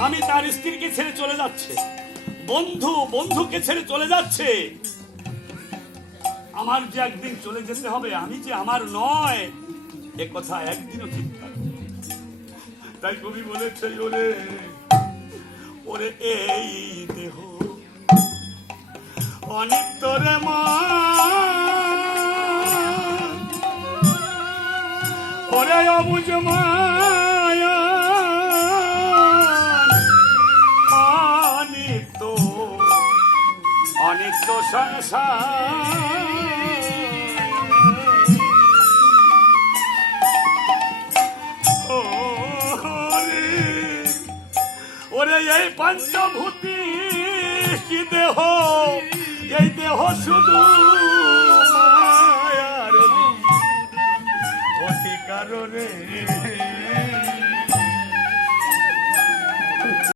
স্বামী তার স্ত্রীকে ছেড়ে চলে যাচ্ছে, বন্ধু বন্ধুকে ছেড়ে চলে যাচ্ছে। আমার যে একদিন চলে যেতে হবে, আমি যে আমার নয় এ কথা একদিনও চিন্তা করি। তাই কবি বলেছে, ওরে ওরে এই দেহ অনিত্য রে মা, ওরে অবুঝ মায়া অনিত্য অনিত্য সংসার। ওরে এই পঞ্চভূতি কি দেহ, এই দেহ শুধু মায়ার অধিকার রে।